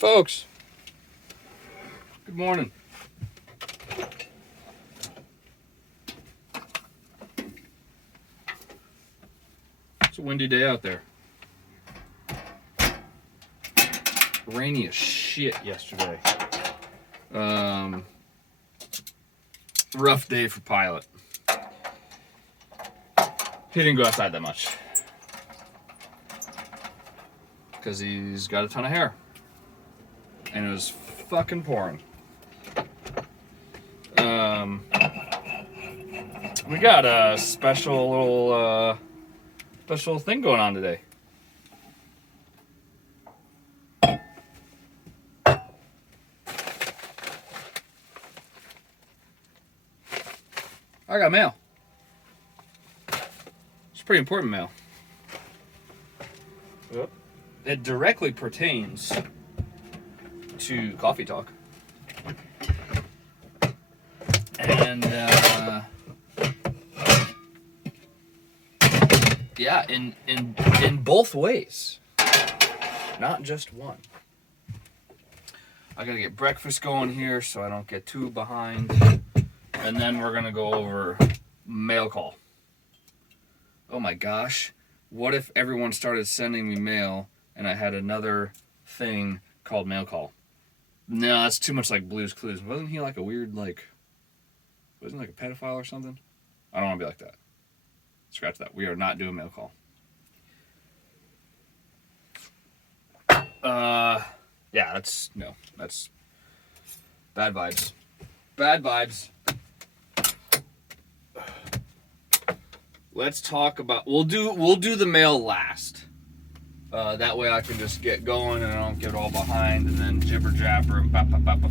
Folks, good morning. It's a windy day out there. Rainy as shit yesterday. Rough day for Pilot. He didn't go outside that much because he's got a ton of hair. And it was fucking pouring. We got a special thing going on today. I got mail. It's pretty important mail. Yep. It directly pertains to Coffee Talk. And yeah, in both ways. Not just one. I gotta get breakfast going here so I don't get too behind. And then we're gonna go over mail call. Oh my gosh. What if everyone started sending me mail and I had another thing called mail call? No, that's too much like Blue's Clues. Wasn't he like a weird, wasn't he like a pedophile or something? I don't want to be like that. Scratch that. We are not doing mail call. Yeah, that's bad vibes. Bad vibes. Let's talk about, we'll do the mail last. That way I can just get going and I don't get all behind and then jibber jabber and ba ba ba ba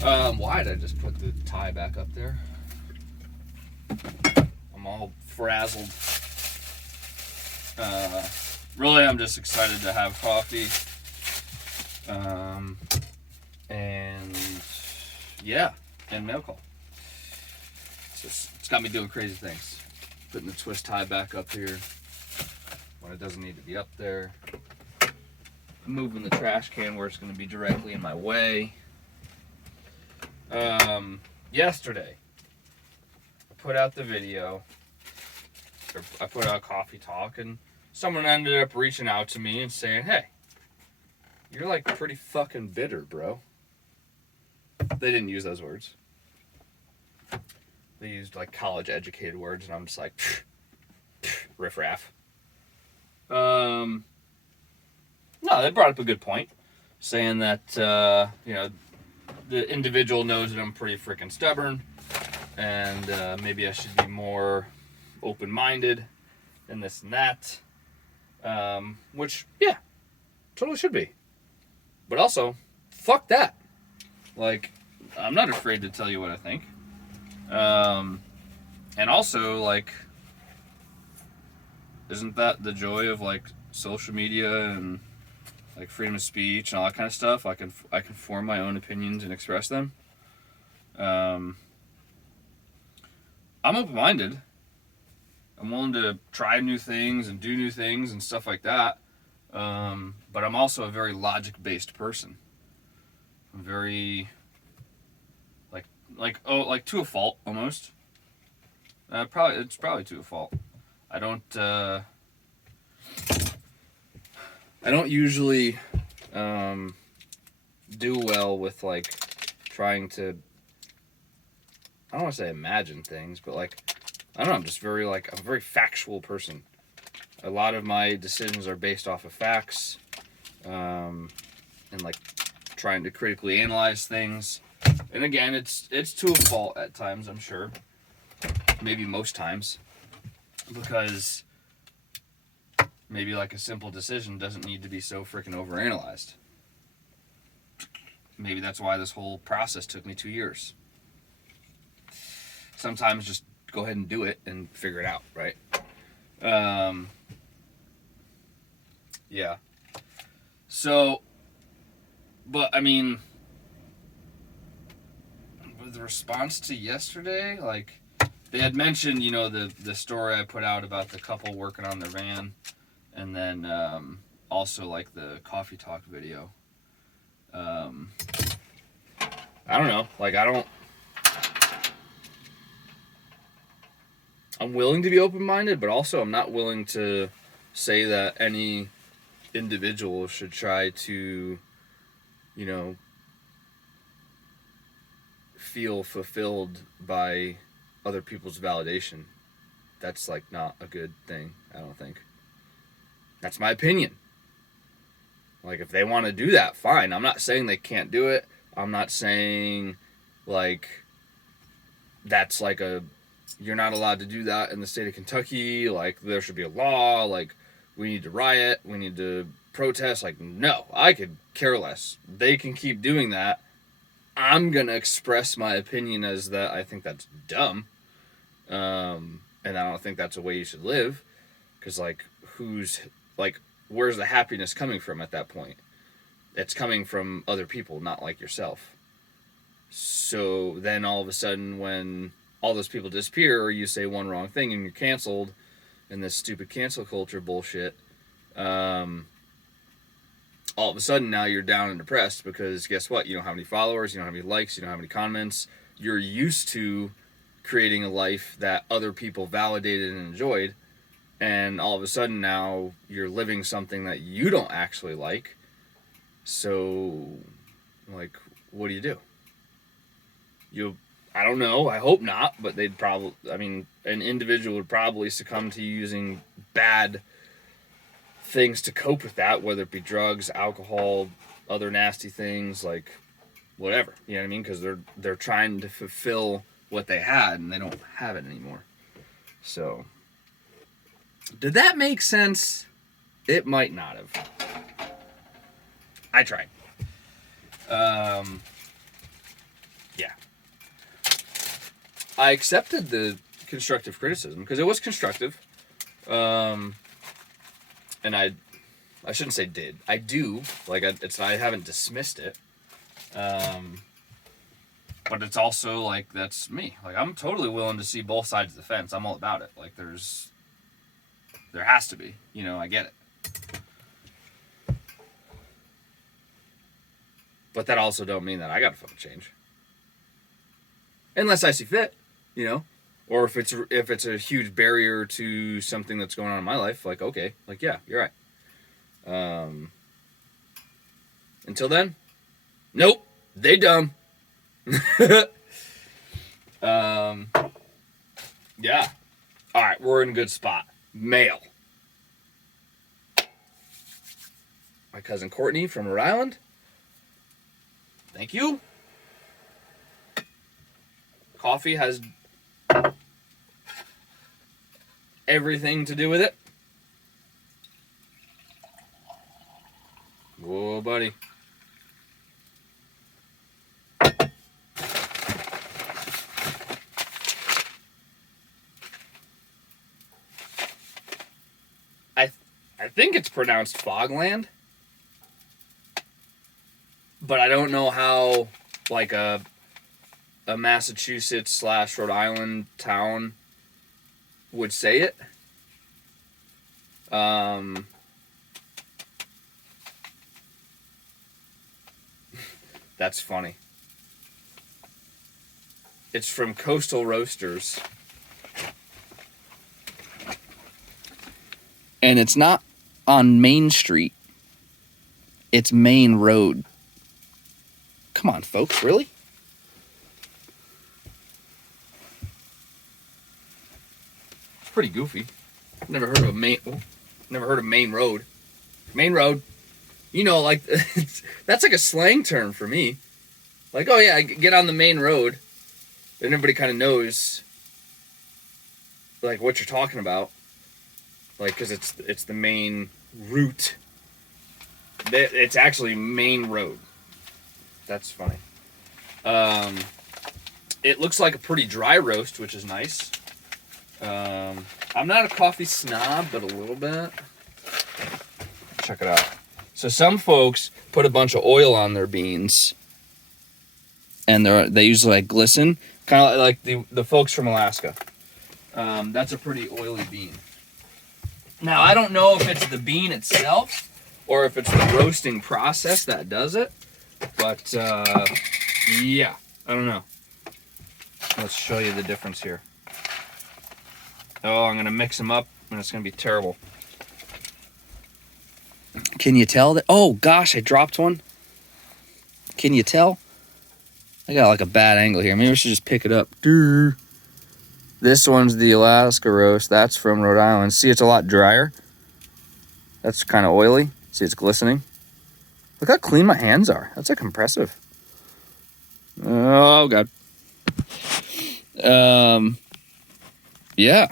ba. Why did I just put the tie back up there? I'm all frazzled. Really, I'm just excited to have coffee. And yeah, and mail call. It's got me doing crazy things. Putting the twist tie back up here when it doesn't need to be up there. Moving the trash can where it's going to be directly in my way. Yesterday, I put out the video. I put out Coffee Talk, and someone ended up reaching out to me and saying, "Hey, you're like pretty fucking bitter, bro." They didn't use those words. They used like college educated words, and I'm just like, riff-raff. No, they brought up a good point, saying that, the individual knows that I'm pretty freaking stubborn, and maybe I should be more open-minded, and this and that, which, yeah, totally should be. But also, fuck that. Like, I'm not afraid to tell you what I think. And also, like, isn't that the joy of, like, social media and, like, freedom of speech and all that kind of stuff? I can form my own opinions and express them. I'm open-minded. I'm willing to try new things and do new things and stuff like that. But I'm also a very logic-based person. I'm very, like to a fault, almost. It's probably to a fault. I don't usually do well with, like, trying to, I don't want to say imagine things, but, like, I don't know, I'm just very, like, I'm a very factual person. A lot of my decisions are based off of facts, and, like, trying to critically analyze things. And again, it's to a fault at times, I'm sure. Maybe most times. Because maybe, like, a simple decision doesn't need to be so freaking overanalyzed. Maybe that's why this whole process took me 2 years. Sometimes just go ahead and do it and figure it out, right? Yeah. So, but, I mean, the response to yesterday, like, they had mentioned, the story I put out about the couple working on their van, and then also like the coffee talk video. I don't know. Like, I'm willing to be open-minded, but also I'm not willing to say that any individual should try to, you know, feel fulfilled by other people's validation. That's, like, not a good thing, I don't think. That's my opinion. Like, if they want to do that, fine. I'm not saying they can't do it. I'm not saying, like, that's like you're not allowed to do that in the state of Kentucky. Like, there should be a law. Like, we need to riot. We need to protest. Like, no, I could care less. They can keep doing that. I'm going to express my opinion as that I think that's dumb. And I don't think that's a way you should live. Because, like, where's the happiness coming from at that point? It's coming from other people, not like yourself. So then all of a sudden, when all those people disappear, or you say one wrong thing and you're canceled in this stupid cancel culture bullshit, all of a sudden now you're down and depressed because guess what? You don't have any followers, you don't have any likes, you don't have any comments. You're used to creating a life that other people validated and enjoyed, and all of a sudden now you're living something that you don't actually like. So, like, what do? I don't know, I hope not, but an individual would probably succumb to using bad things to cope with that, whether it be drugs, alcohol, other nasty things, like, whatever, you know what I mean? Because they're trying to fulfill what they had, and they don't have it anymore. So, did that make sense? It might not have. I tried. Yeah. I accepted the constructive criticism because it was constructive. And I shouldn't say did. I do. Like, I haven't dismissed it. But it's also, like, that's me. Like, I'm totally willing to see both sides of the fence. I'm all about it. Like, there has to be. You know, I get it. But that also don't mean that I gotta fucking change. Unless I see fit, you know? Or if it's a huge barrier to something that's going on in my life, like, okay, like, yeah, you're right. Until then, nope, they dumb. Yeah. All right, we're in a good spot. Mail. My cousin Courtney from Rhode Island. Thank you. Coffee has everything to do with it. Whoa, buddy. I think it's pronounced Fogland. But I don't know how, like, a Massachusetts / Rhode Island town would say it. That's funny. It's from Coastal Roasters. And it's not on Main Street. It's Main Road. Come on, folks, really? It's pretty goofy. Never heard of Main Road. Main Road. You know, like, that's like a slang term for me. Like, oh yeah, get on the main road. And everybody kind of knows, like, what you're talking about. Like, because it's the main route. It's actually Main Road. That's funny. It looks like a pretty dry roast, which is nice. I'm not a coffee snob, but a little bit. Check it out. So some folks put a bunch of oil on their beans, and they usually like glisten, kind of like the folks from Alaska. That's a pretty oily bean. Now I don't know if it's the bean itself or if it's the roasting process that does it. But yeah, I don't know. Let's show you the difference here. Oh, I'm gonna mix them up, and it's gonna be terrible. Can you tell that? Oh gosh, I dropped one. Can you tell? I got like a bad angle here. Maybe I should just pick it up. This one's the Alaska roast. That's from Rhode Island. See, it's a lot drier. That's kind of oily. See, it's glistening. Look how clean my hands are. That's like impressive. Oh God. Yeah.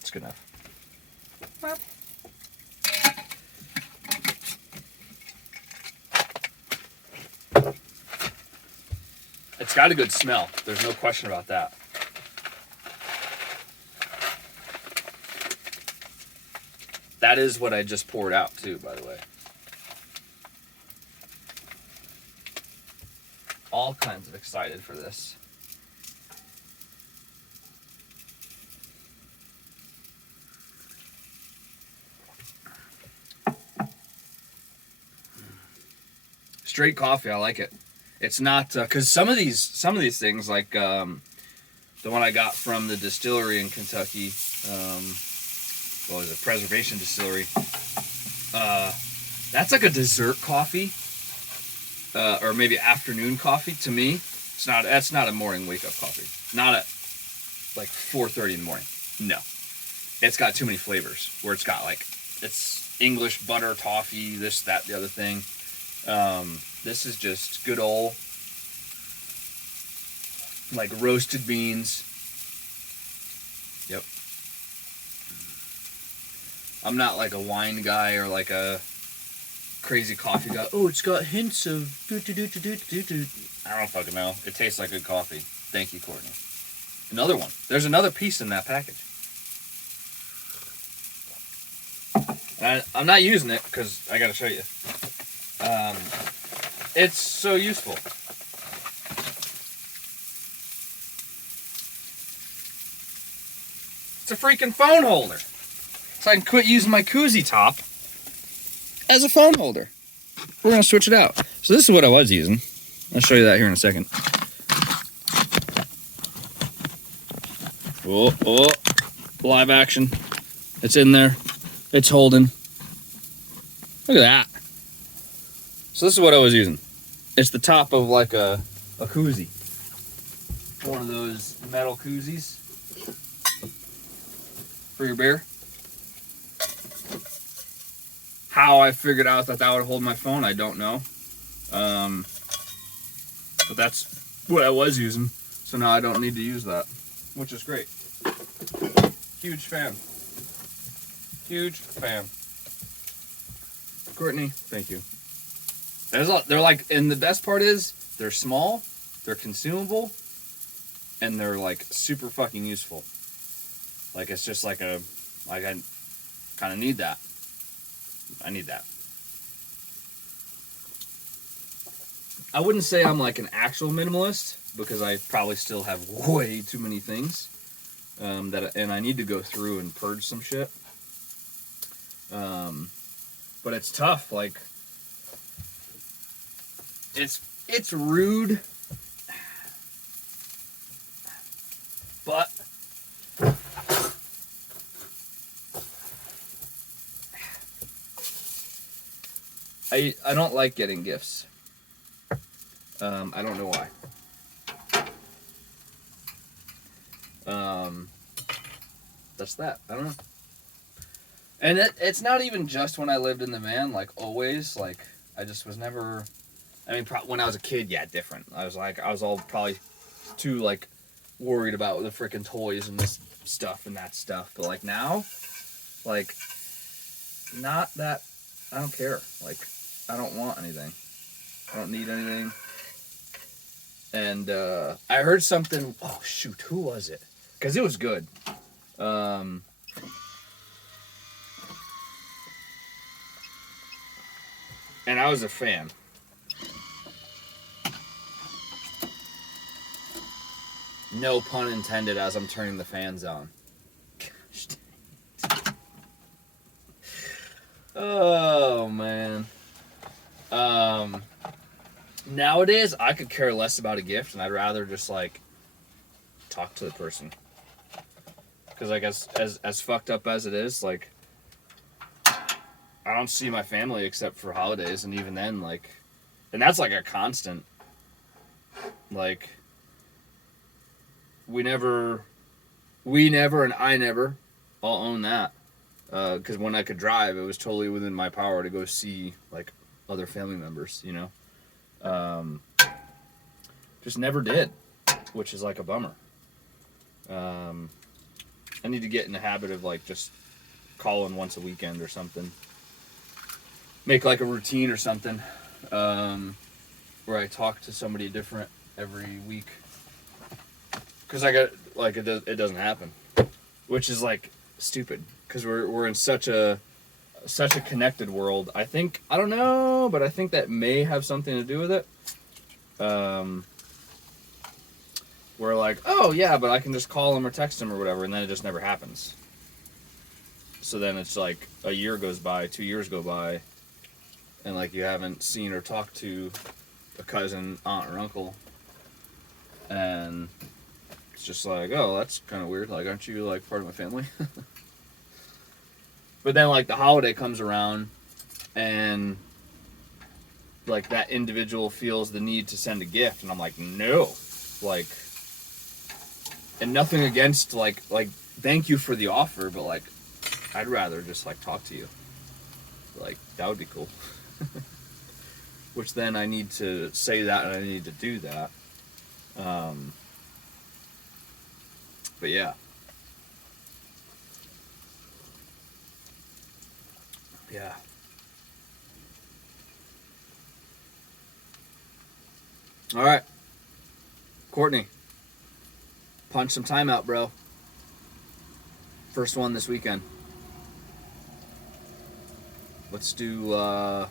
It's good enough. It's got a good smell. There's no question about that. That is what I just poured out too, by the way. All kinds of excited for this. Straight coffee, I like it. It's not because some of these things, like the one I got from the distillery in Kentucky, what was it, Preservation Distillery. That's like a dessert coffee, or maybe afternoon coffee. To me, it's not. That's not a morning wake up coffee. Not at like 4:30 in the morning. No, it's got too many flavors. Where it's got like it's English butter, toffee, this, that, the other thing. This is just good old like roasted beans. Yep. I'm not like a wine guy or like a crazy coffee guy. Oh, it's got hints of I don't fucking know. It tastes like good coffee. Thank you, Courtney. Another one. There's another piece in that package. And I'm not using it because I gotta show you. It's so useful. It's a freaking phone holder. So I can quit using my koozie top as a phone holder. We're gonna switch it out. So this is what I was using. I'll show you that here in a second. Oh, live action. It's in there. It's holding. Look at that. So this is what I was using. It's the top of like a koozie. One of those metal koozies for your beer. How I figured out that would hold my phone, I don't know. But that's what I was using. So now I don't need to use that, which is great. Huge fan. Huge fan. Courtney, thank you. They're like, and the best part is they're small, they're consumable, and they're like super fucking useful. Like it's just like I kind of need that. I need that. I wouldn't say I'm like an actual minimalist because I probably still have way too many things and I need to go through and purge some shit. But it's tough. Like it's rude, but I don't like getting gifts. I don't know why. That's that. I don't know. And it's not even just when I lived in the van. Like always. Like I just was never. I mean, when I was a kid, yeah, different. I was all probably too like worried about the freaking toys and this stuff and that stuff. But like now, like not that. I don't care. Like I don't want anything. I don't need anything. And I heard something. Oh shoot, who was it? Because it was good. And I was a fan. No pun intended as I'm turning the fans on. Oh man. Nowadays I could care less about a gift, and I'd rather just like talk to the person. Because I guess as fucked up as it is, like I don't see my family except for holidays, and even then, like, and that's like a constant. Like, we never, and I never, I'll own that. Because when I could drive, it was totally within my power to go see, like, other family members, you know? Just never did, which is like a bummer. I need to get in the habit of, like, just calling once a weekend or something. Make, like, a routine or something, where I talk to somebody different every week. Because I got, like, it doesn't happen. Which is, like, stupid. Because we're in such a connected world. I don't know, but I think that may have something to do with it. We're like, oh yeah, but I can just call him or text him or whatever, and then it just never happens. So then it's like a year goes by, 2 years go by, and like you haven't seen or talked to a cousin, aunt, or uncle, and it's just like, oh, that's kind of weird. Like, aren't you like part of my family? But then like the holiday comes around, and like that individual feels the need to send a gift, and I'm like, no, like, and nothing against like thank you for the offer, but like I'd rather just like talk to you. Like, that would be cool. Which then I need to say that, and I need to do that. But yeah. Yeah. All right. Courtney. Punch some time out, bro. First one this weekend. Let's do,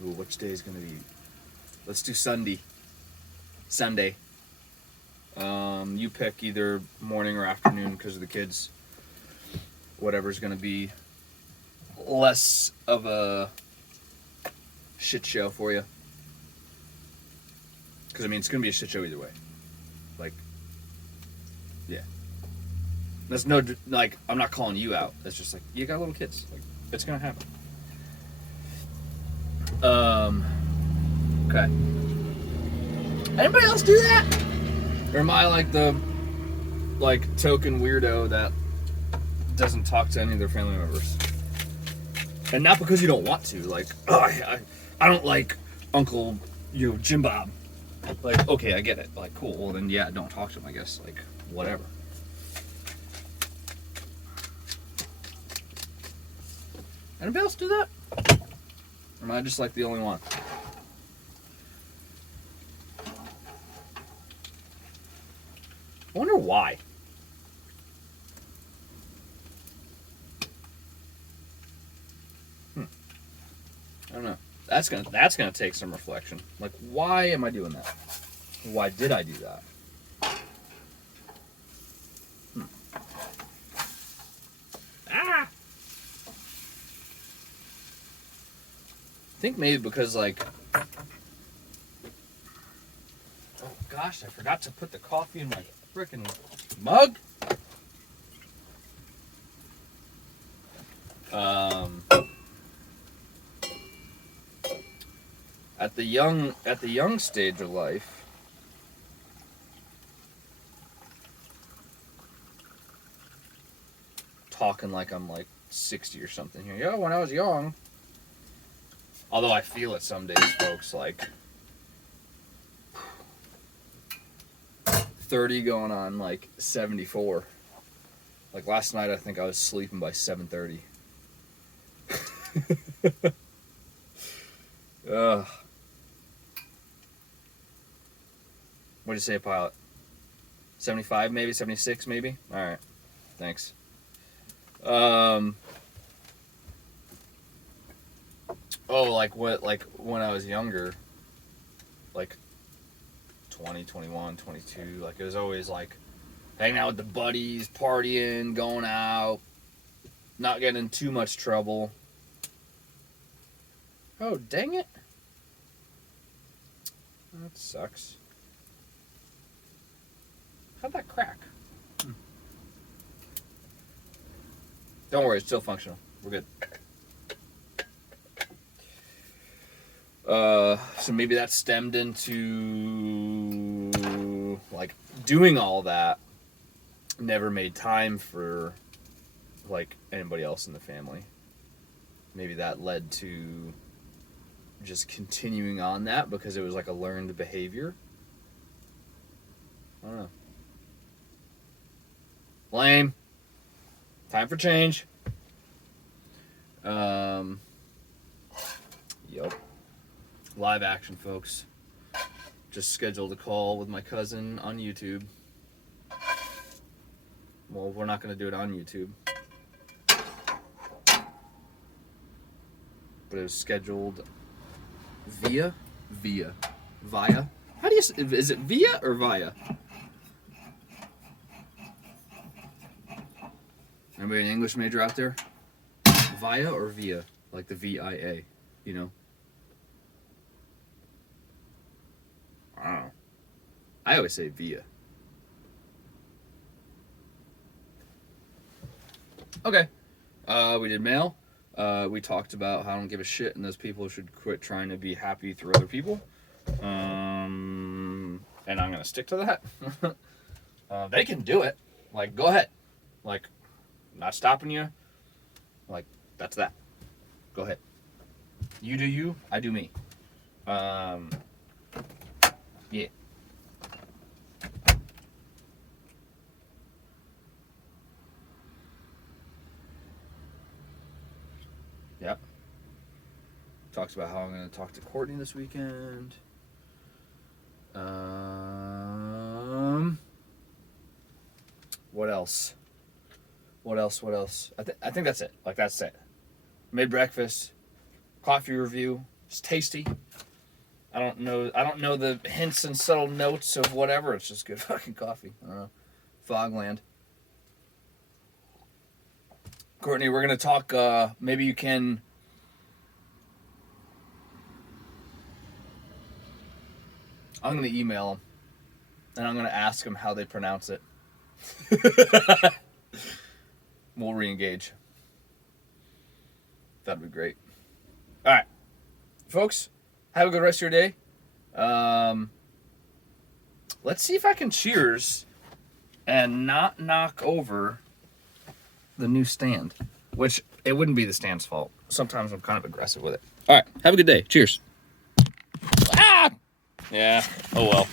which day is going to be? Let's do Sunday. You pick either morning or afternoon because of the kids. Whatever's going to be less of a shit show for you. Because, I mean, it's going to be a shit show either way. Like, yeah. That's no, like, I'm not calling you out. That's just like, you got little kids. Like, it's going to happen. Okay. Anybody else do that? Or am I like the, like, token weirdo that doesn't talk to any of their family members? And not because you don't want to. Like, oh, I don't like Uncle, Jim Bob. Like, okay, I get it. Like, cool. Well, then, yeah, don't talk to him, I guess. Like, whatever. Anybody else do that? Or am I just, like, the only one? I wonder why. I don't know. That's gonna take some reflection. Like, why am I doing that? Why did I do that? Ah! I think maybe because, like, oh gosh, I forgot to put the coffee in my frickin' mug. At the young stage of life, talking like I'm like 60 or something here. Yeah, when I was young. Although I feel it some days, folks, like 30 going on like 74. Like last night I think I was sleeping by 7:30. Ugh. What'd you say, pilot? 75 maybe? 76 maybe? Alright. Thanks. Oh, like what, like when I was younger, like 20, 21, 22, like it was always like hanging out with the buddies, partying, going out, not getting in too much trouble. Oh, dang it. That sucks. How'd that crack? Don't worry, it's still functional. We're good. So maybe that stemmed into, like, doing all that. Never made time for, like, anybody else in the family. Maybe that led to just continuing on that because it was like a learned behavior. I don't know. Lame. Time for change. Yep. Live action, folks. Just scheduled a call with my cousin on YouTube. Well, we're not going to do it on YouTube. But it was scheduled via. How do you, is it via or via? Anybody an English major out there? Via or via? Like the VIA, you know? I don't know. I always say via. Okay. We did mail. We talked about how I don't give a shit and those people should quit trying to be happy through other people. And I'm going to stick to that. They can do it. Like, go ahead. Like, not stopping you. Like, that's that. Go ahead. You do you, I do me. Yeah. Yep. Talks about how I'm going to talk to Courtney this weekend. What else? I think that's it. Like, that's it. Made breakfast. Coffee review. It's tasty. I don't know the hints and subtle notes of whatever. It's just good fucking coffee. I don't know. Fogland. Courtney, we're going to talk, maybe you can... I'm going to email them. And I'm going to ask them how they pronounce it. We'll re-engage. That'd be great. All right. Folks, have a good rest of your day. Let's see if I can cheers and not knock over the new stand, which it wouldn't be the stand's fault. Sometimes I'm kind of aggressive with it. All right. Have a good day. Cheers. Ah! Yeah. Oh, well.